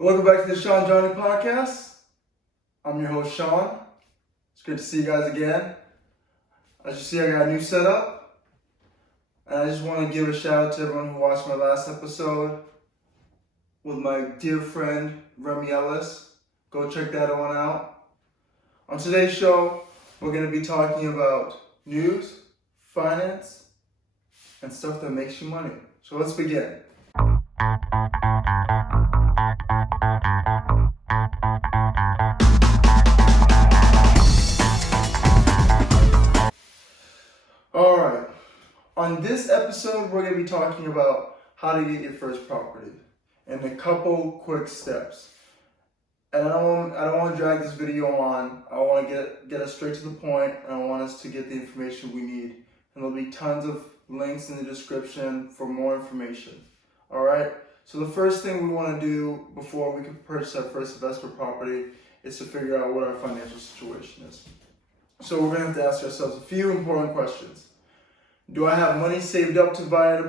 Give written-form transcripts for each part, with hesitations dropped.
Welcome back to the Sean Johnny Podcast. I'm your host, Sean. It's good to see you guys again. As you see, I got a new setup. And I just want to give a shout out to everyone who watched my last episode with my dear friend, Remy Ellis. Go check that one out. On today's show, we're going to be talking about news, finance, and stuff that makes you money. So let's begin. Alright, on this episode we're going to be talking about how to get your first property and a couple quick steps. And I don't want to drag this video on. I want to get us straight to the point, and I want us to get the information we need. And there'll be tons of links in the description for more information. Alright, so the first thing we want to do before we can purchase our first investment property is to figure out what our financial situation is. So we're going to have to ask ourselves a few important questions. Do I have money saved up to buy an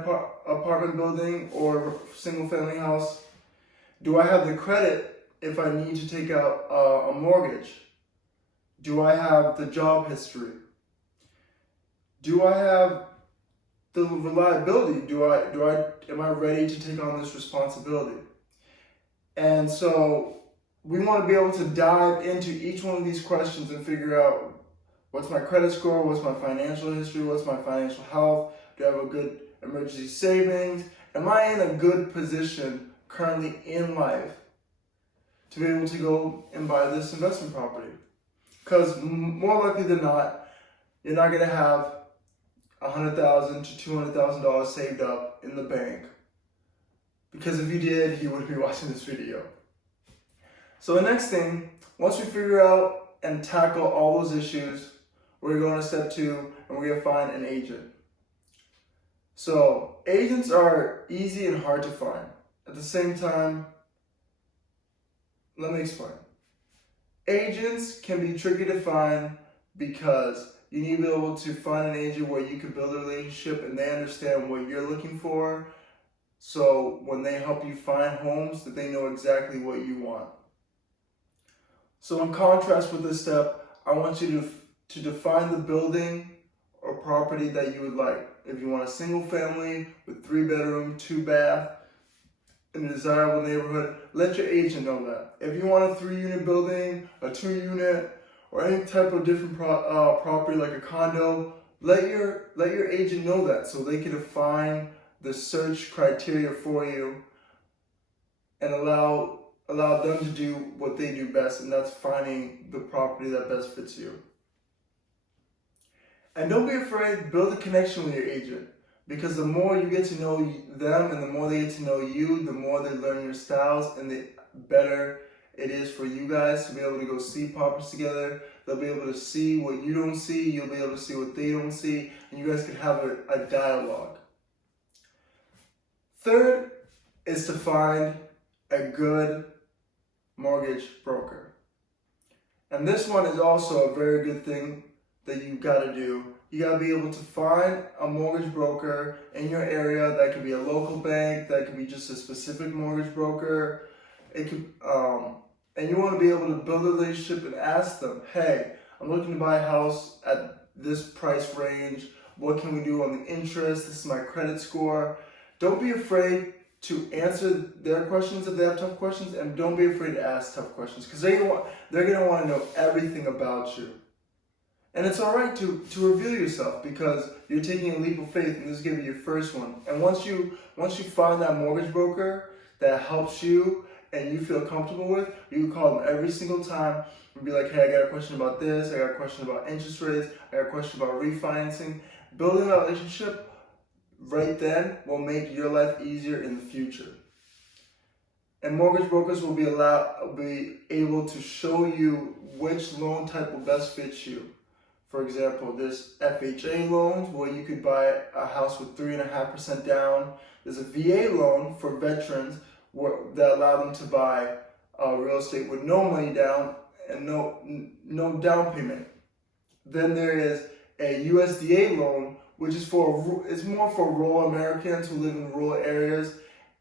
apartment building or single family house? Do I have the credit if I need to take out a mortgage? Do I have the job history? Do I have the reliability? Am I ready to take on this responsibility? And so we want to be able to dive into each one of these questions and figure out, what's my credit score? What's my financial history? What's my financial health? Do I have a good emergency savings? Am I in a good position currently in life to be able to go and buy this investment property? Because more likely than not, you're not going to have $100,000 to $200,000 saved up in the bank. Because if you did, you wouldn't be watching this video. So the next thing, once we figure out and tackle all those issues, we're going to step 2 and we're going to find an agent. So agents are easy and hard to find. At the same time, let me explain. Agents can be tricky to find because you need to be able to find an agent where you can build a relationship and they understand what you're looking for. So when they help you find homes, that they know exactly what you want. So in contrast with this step, I want you to define the building or property that you would like. If you want a single family with 3 bedroom, 2 bath in a desirable neighborhood, let your agent know that. If you want a 3-unit building, a 2-unit, or any type of different property like a condo, let your agent know that so they can define the search criteria for you and allow them to do what they do best, and that's finding the property that best fits you. And don't be afraid, build a connection with your agent, because the more you get to know them and the more they get to know you, the more they learn your styles and the better it is for you guys to be able to go see properties together. They'll be able to see what you don't see, you'll be able to see what they don't see, and you guys can have a dialogue. Third is to find a good mortgage broker. And this one is also a very good thing that you've got to do. You got to be able to find a mortgage broker in your area. That could be a local bank, that could be just a specific mortgage broker. It could, and you want to be able to build a relationship and ask them, hey, I'm looking to buy a house at this price range. What can we do on the interest? This is my credit score. Don't be afraid to answer their questions if they have tough questions, and don't be afraid to ask tough questions, because they're going to want to know everything about you. And it's all right to reveal yourself, because you're taking a leap of faith, and this is going to be your first one. And once you find that mortgage broker that helps you and you feel comfortable with, you can call them every single time and be like, hey, I got a question about this, I got a question about interest rates, I got a question about refinancing. Building a relationship right then will make your life easier in the future. And mortgage brokers will be able to show you which loan type will best fit you. For example, there's FHA loans where you could buy a house with 3.5% down. There's a VA loan for veterans that allow them to buy real estate with no money down and no down payment. Then there is a USDA loan, which is it's more for rural Americans who live in rural areas,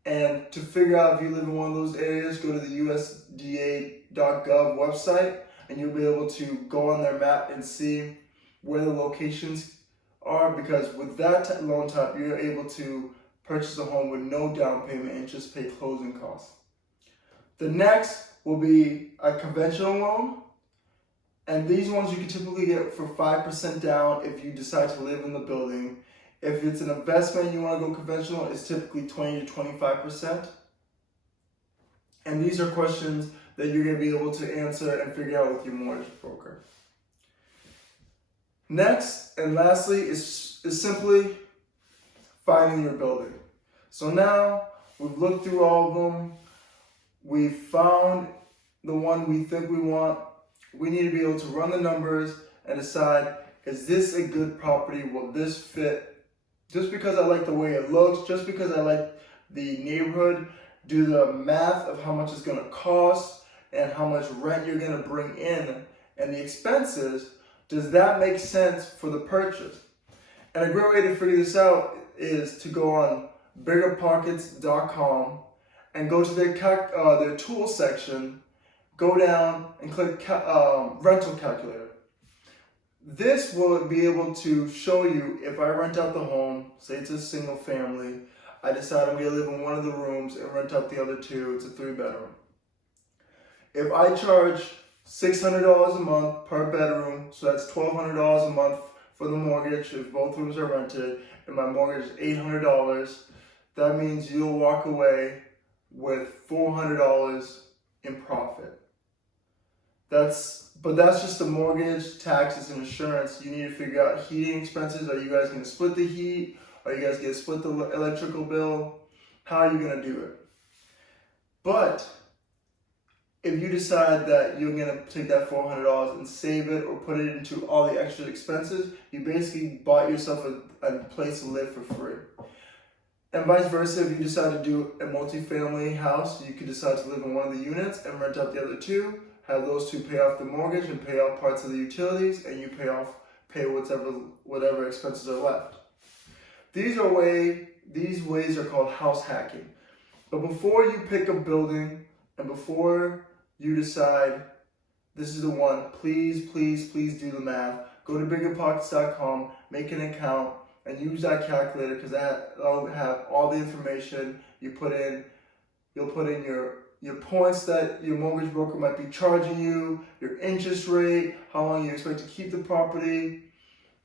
And to figure out if you live in one of those areas, go to the USDA.gov website, and you'll be able to go on their map and see where the locations are, because with that loan type, you're able to purchase a home with no down payment and just pay closing costs. The next will be a conventional loan, and these ones you can typically get for 5% down if you decide to live in the building. If it's an investment you want to go conventional, it's typically 20 to 25%. And these are questions that you're going to be able to answer and figure out with your mortgage broker. Next and lastly is simply finding your building. So now we've looked through all of them. We've found the one we think we want. We need to be able to run the numbers and decide, is this a good property? Will this fit? Just because I like the way it looks, just because I like the neighborhood, do the math of how much it's going to cost and how much rent you're going to bring in and the expenses. Does that make sense for the purchase? And a great way to figure this out is to go on BiggerPockets.com and go to their tools section, go down and click rental calculator. This will be able to show you if I rent out the home, say it's a single family, I decide I'm going to live in one of the rooms and rent out the other two, it's a 3-bedroom. If I charge $600 a month per bedroom, so that's $1,200 a month for the mortgage if both rooms are rented, and my mortgage is $800, that means you'll walk away with $400 in profit. But that's just the mortgage, taxes, and insurance. You need to figure out heating expenses. Are you guys going to split the heat? Are you guys going to split the electrical bill? How are you going to do it? But if you decide that you're going to take that $400 and save it or put it into all the extra expenses, you basically bought yourself a place to live for free. And vice versa, if you decide to do a multi-family house, you could decide to live in one of the units and rent out the other two. Have those two pay off the mortgage and pay off parts of the utilities, and you pay whatever expenses are left. These ways are called house hacking. But before you pick a building and before you decide this is the one, please do the math. Go to BiggerPockets.com, make an account, and use that calculator, because that'll have all the information you put in. You'll put in your points that your mortgage broker might be charging you, your interest rate, how long you expect to keep the property,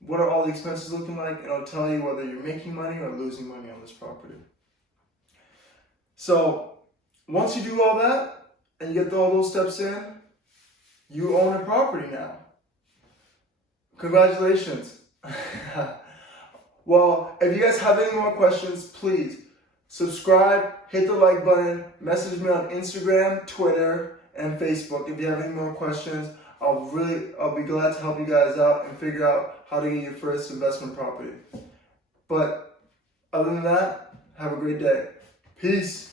what are all the expenses looking like, and it'll tell you whether you're making money or losing money on this property. So once you do all that and you get all those steps in, you own a property now. Congratulations. Well, if you guys have any more questions, please subscribe, hit the like button, message me on Instagram, Twitter, and Facebook. If you have any more questions, I'll be glad to help you guys out and figure out how to get your first investment property. But other than that, have a great day. Peace.